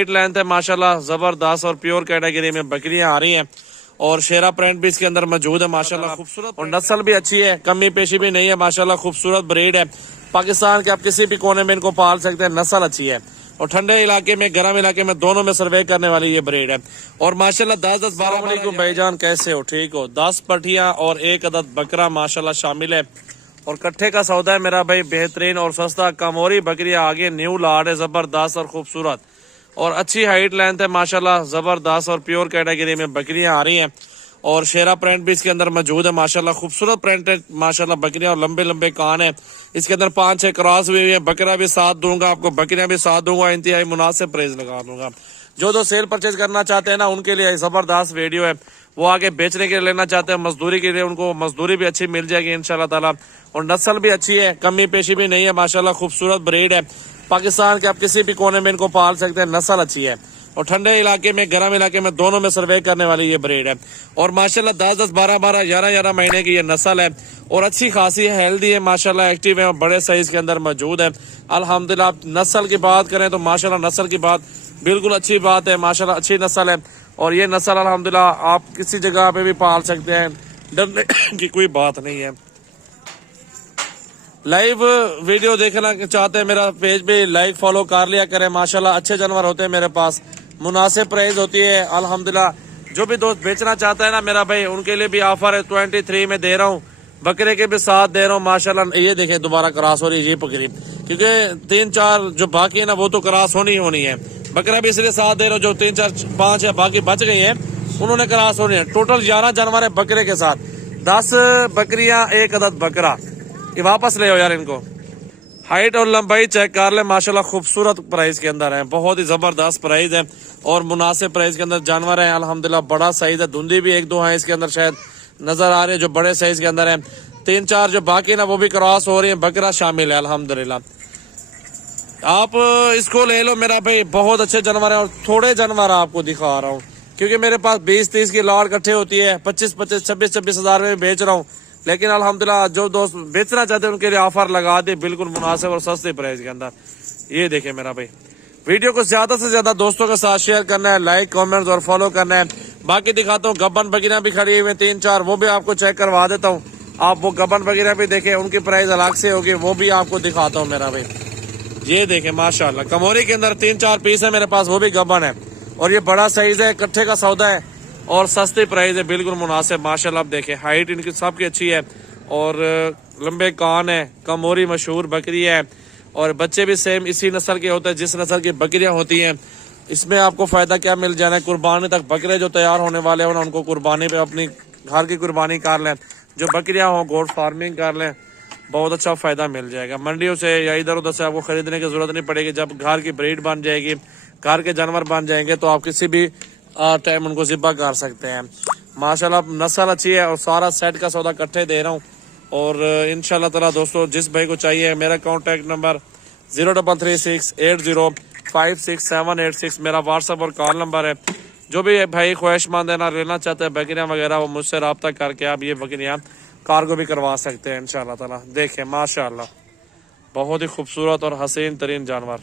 Height length है माशाल्लाह जबरदस्त और प्योर कैटेगरी में बकरियां आ रही हैं और शेरा प्रिंट भी इसके अंदर मौजूद है माशाल्लाह खूबसूरत और नस्ल भी अच्छी है, कमी पेशी भी नहीं है माशाल्लाह खूबसूरत ब्रीड है। पाकिस्तान के आप किसी भी कोने में इनको पाल सकते हैं, नस्ल अच्छी है और ठंडे इलाके में गर्म इलाके में दोनों में सर्वे करने वाली ये ब्रीड है। और माशाल्लाह 10-10 12 भाईजान कैसे हो, ठीक हो? 10 पठियां और 1 अदद बकरा माशाल्लाह शामिल है और कट्ठे का सौदा है मेरा भाई बेहतरीन और सस्ता। कमोरी बकरियां आगे न्यू लाड है, जबरदस्त और खूबसूरत और अच्छी हाइट लेंथ है माशाल्लाह जबरदस्त और प्योर कैटेगरी में बकरियां आ रही हैं और शेरा प्रिंट भी इसके अंदर मौजूद है माशाल्लाह खूबसूरत प्रिंट है माशाल्लाह बकरियां और लंबे लंबे कान है। इसके अंदर 5-6 क्रॉस हुई है, बकरा भी साथ दूंगा आपको, बकरियां भी साथ दूंगा, इंतहाई मुनासिब प्राइस लगा दूंगा। जो सेल परचेज करना चाहते हैं ना उनके लिए जबरदस्त वीडियो है, वो आगे बेचने के लिए लेना चाहते हैं मजदूरी के लिए, उनको मजदूरी भी अच्छी मिल जाएगी इंशाल्लाह ताला और नस्ल भी अच्छी है, कमी पेशी भी नहीं है माशाल्लाह खूबसूरत ब्रीड है। पाकिस्तान के आप किसी भी कोने में इनको पाल सकते हैं, नस्ल अच्छी है और ठंडे इलाके में गर्म इलाके में दोनों में सर्वे करने वाली ये ब्रीड है और माशाल्लाह 10-10 12-12 11-11 महीने की ये नस्ल है और अच्छी खासी है, हेल्दी है माशाल्लाह, एक्टिव है और बड़े साइज के अंदर मौजूद है अल्हम्दुलिल्लाह। आप नस्ल की बात करें तो माशाल्लाह नस्ल की बात बिल्कुल अच्छी बात है माशाल्लाह, अच्छी नस्ल है और ये नस्ल अल्हम्दुलिल्लाह आप किसी जगह पे भी पाल सकते हैं, डरने की कोई बात नहीं है। लाइव वीडियो देखना चाहते हैं मेरा पेज भी लाइक फॉलो कर लिया करें माशाल्लाह, अच्छे जानवर होते हैं मेरे पास, मुनासिब प्राइस होती है अल्हम्दुलिल्लाह। जो भी दोस्त बेचना चाहता है ना मेरा भाई उनके लिए भी ऑफर है, 23 में दे रहा हूँ, बकरे के भी साथ दे रहा हूँ माशाल्लाह। ये देखें दोबारा क्रॉस हो रही है ये बकरी, क्योंकि 3-4 जो बाकी है ना वो तो क्रॉस होनी है, बकरा भी इसलिए साथ दे रहा हूँ जो 3-4-5 है बाकी बच गई है उन्होंने क्रॉस होनी है। टोटल 11 जानवर है बकरे के साथ, 10 बकरियां 1 अदद बकरा। ये वापस ले आओ यार इनको। हाइट और लंबाई चेक कर ले माशाल्लाह खूबसूरत प्राइस के अंदर है, बहुत ही जबरदस्त प्राइस है और मुनासिब प्राइस के अंदर जानवर है अल्हम्दुलिल्लाह। बड़ा साइज है, धुंधी भी 1-2 है इसके अंदर शायद नजर आ रहे हैं जो बड़े साइज के अंदर है। 3-4 जो बाकी ना वो भी क्रॉस हो रही है, बकरा शामिल है अल्हम्दुलिल्लाह। आप इसको ले लो मेरा भाई, बहुत अच्छे जानवर है और थोड़े जानवर आपको दिखा रहा हूँ क्योंकि मेरे पास 20-30 की लॉट इकट्ठे होती है, 25-25 26-26 हजार में बेच रहा हूँ, लेकिन अल्हम्दुलिल्लाह जो दोस्त बेचना चाहते हैं उनके लिए ऑफर लगा दे बिल्कुल मुनासिब और सस्ते प्राइस के अंदर। ये देखे मेरा भाई, वीडियो को ज्यादा से ज्यादा दोस्तों के साथ शेयर करना है, लाइक कमेंट्स और फॉलो करना है। बाकी दिखाता हूँ गब्बन बकरियां भी खड़ी हुई 3-4, वो भी आपको चेक करवा देता हूँ, आप वो गब्बन बकरियां भी देखें, उनकी प्राइस अलग से होगी, वो भी आपको दिखाता हूँ मेरा भाई। ये देखे माशाल्लाह कमोरी के अंदर 3-4 पीस है मेरे पास, वो भी गब्बन है और ये बड़ा साइज है, कट्ठे का सौदा है और सस्ती प्राइस है, बिल्कुल मुनासिब माशाल्लाह। आप देखें हाइट इनकी सबकी अच्छी है और लंबे कान है, कमोरी मशहूर बकरी है और बच्चे भी सेम इसी नस्ल के होते हैं जिस नस्ल की बकरियां होती हैं। इसमें आपको फायदा क्या मिल जाना है, कुर्बानी तक बकरे जो तैयार होने वाले हैं उनको कुर्बानी पे अपनी घर की कुर्बानी कर लें, जो बकरियां हो गोट फार्मिंग कर लें, बहुत अच्छा फायदा मिल जाएगा। मंडियों से या इधर उधर से आपको खरीदने की जरूरत नहीं पड़ेगी। जब घर की ब्रीड बन जाएगी, घर के जानवर बन जाएंगे तो आप किसी भी टाइम उनको ज़िब्हा कर सकते हैं माशाल्लाह। नस्ल अच्छी है और सारा सेट का सौदा इकट्ठे दे रहा हूँ और इंशाल्लाह ताला दोस्तों जिस भाई को चाहिए मेरा कॉन्टैक्ट नंबर 033680568786 मेरा व्हाट्सएप और कॉल नंबर है। जो भी भाई ख्वाहिशमंद है ना लेना चाहते हैं बकरियां वगैरह, वो मुझसे रब्ता करके आप ये बकरियां कार्गो भी करवा सकते हैं इंशाल्लाह ताला। देखें माशाल्लाह बहुत ही खूबसूरत और हसीन तरीन जानवर।